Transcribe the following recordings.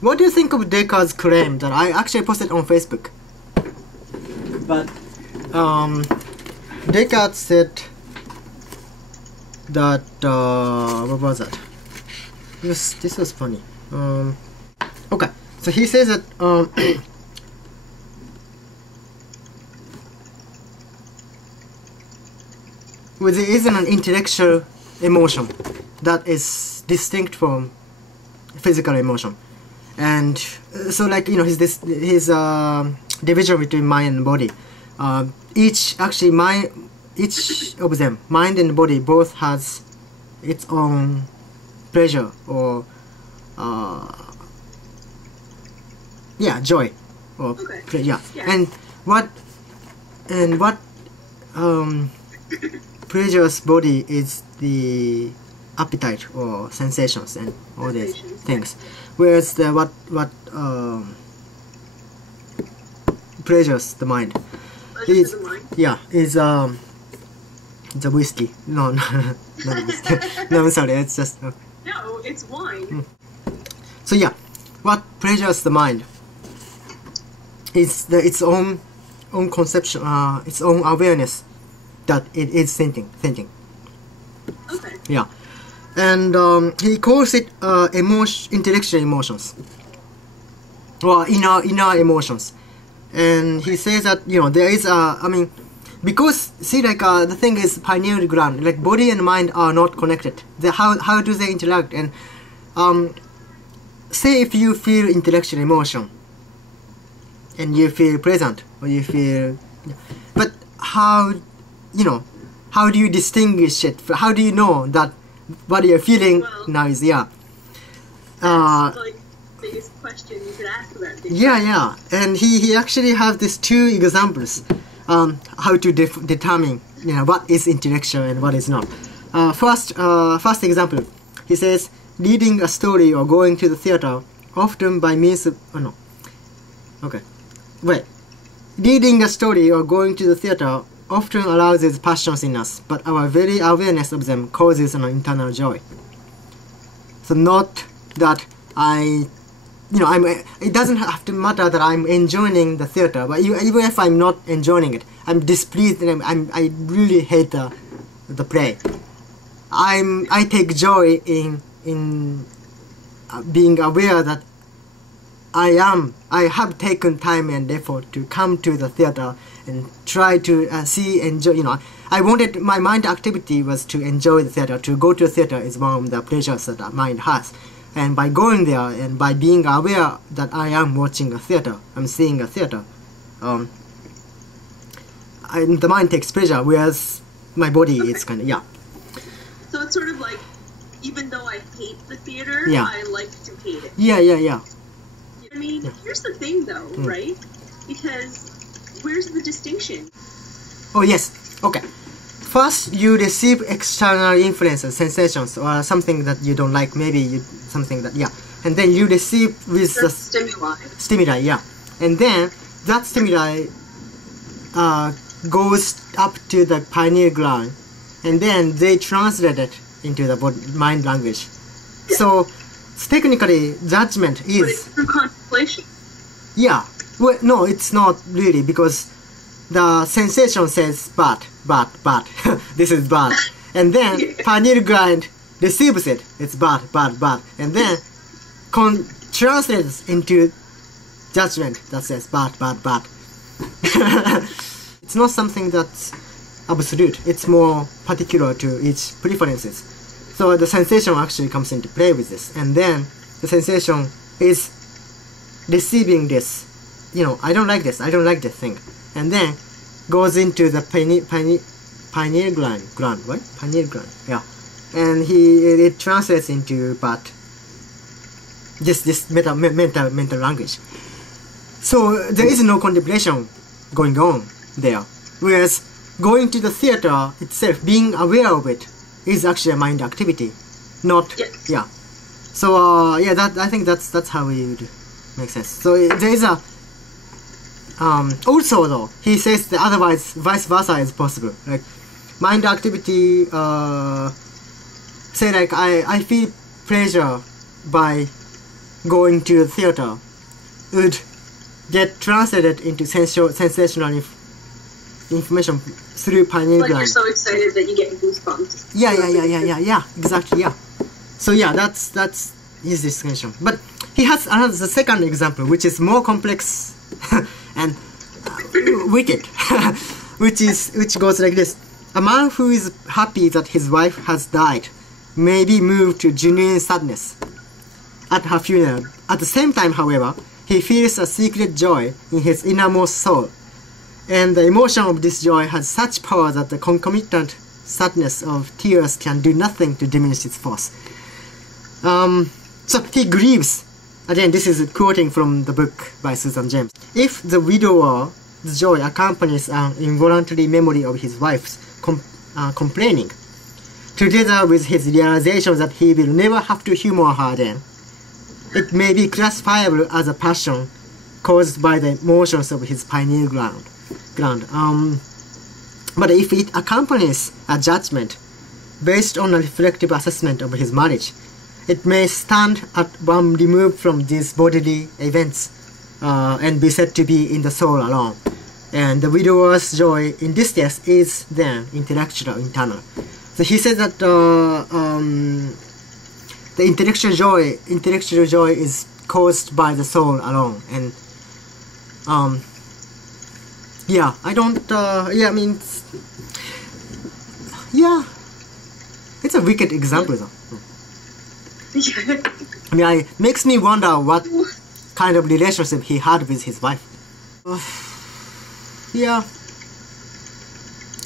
what do you think of Descartes' claim that I actually posted on Facebook? But Descartes said that what was that? This was funny. Okay, so he says that well, there isn't an intellectual emotion that is distinct from physical emotion, and so like his division between mind and body. Each of them, mind and body, both has its own pleasure or joy or and what pleasures body is the appetite or sensations and all these things, whereas what pleasures the mind is the whiskey. No, not whiskey. No, I'm sorry, it's just no, it's wine. So yeah, what pleasures the mind is its own conception, its own awareness that it is thinking. Okay. Yeah, and he calls it intellectual emotions or inner emotions, and he says that there is because see, like the thing is pineal gland, like body and mind are not connected. How do they interact? And say if you feel intellectual emotion and you feel pleasant or you feel, but how do you distinguish it? How do you know that what you're feeling now is like the biggest question you could ask about this. Yeah, and he actually has these two examples how to determine what is intellectual and what is not. First example, he says reading a story or going to the theater often by means of reading a story or going to the theater often arouses passions in us, but our very awareness of them causes an internal joy. So not that it doesn't have to matter that I'm enjoying the theater, but even if I'm not enjoying it, I'm displeased and I really hate the play. I take joy in being aware that I have taken time and effort to come to the theater and try to enjoy. I wanted, my mind activity was to enjoy the theater. To go to the theater is one of the pleasures that the mind has. And by going there and by being aware that I am watching a theater, I'm seeing a theater, the mind takes pleasure, whereas my body is kind of, So it's sort of like, even though I hate the theater, I like to hate it. Yeah. I mean, here's the thing though, right? Because where's the distinction? Oh yes, okay. First, you receive external influences, sensations, or something that you don't like, something that, and then you receive with the stimuli, and then that stimuli goes up to the pineal gland, and then they translate it into the mind language. So technically, judgment is... But it's through contemplation. Yeah. Well, no, it's not really, because the sensation says bad. This is bad. And then pineal gland receives it. It's bad. And then translates into judgment that says bad. It's not something that's absolute. It's more particular to each preferences. So the sensation actually comes into play with this. And then the sensation is receiving this. I don't like this thing. And then goes into the pineal gland, right? Pineal gland, yeah. And it translates into this mental language. So there is no contemplation going on there. Whereas going to the theater itself, being aware of it, is actually a mind activity, not So I think that's how it would make sense. So there is a also though, he says that otherwise vice versa is possible. Like mind activity, say like I feel pleasure by going to the theater would get translated into sensational information through pineal Like gland. you're so excited that you get goosebumps. Yeah, exactly, yeah. So yeah, that's his distinction. But he has the second example, which is more complex and wicked, which goes like this. A man who is happy that his wife has died may be moved to genuine sadness at her funeral. At the same time, however, he feels a secret joy in his innermost soul, and the emotion of this joy has such power that the concomitant sadness of tears can do nothing to diminish its force. So he grieves. Again, this is quoting from the book by Susan James. If the widower's joy accompanies an involuntary memory of his wife's complaining, together with his realization that he will never have to humor her again, it may be classifiable as a passion caused by the motions of his pineal gland. But if it accompanies a judgment based on a reflective assessment of his marriage, it may stand at one remove from these bodily events and be said to be in the soul alone. And the widower's joy in this case is then intellectual, internal. So he says that the intellectual joy is caused by the soul alone. And yeah, I don't. I mean, yeah, it's a wicked example though. I mean, it makes me wonder what kind of relationship he had with his wife. Yeah,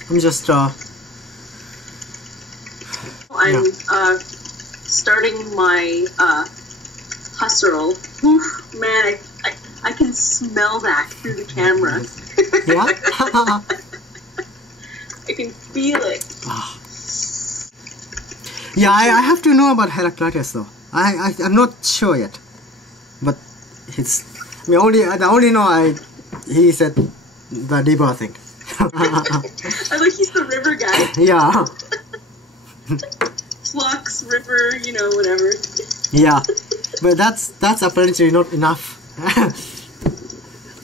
I'm just I'm starting my husserl. Oof, man, I can smell that through the camera. Yeah. I can feel it. Yeah, I have to know about Heraclitus though. I'm not sure yet, but the only know he said the river thing. I like he's the river guy. Yeah. Flux, river, whatever. Yeah, but that's apparently not enough.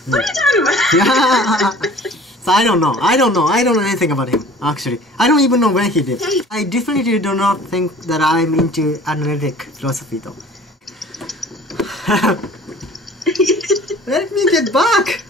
What are you talking about? Yeah. So I don't know. I don't know anything about him, actually. I don't even know when he lived. I definitely do not think that I'm into analytic philosophy, though. Let me get back!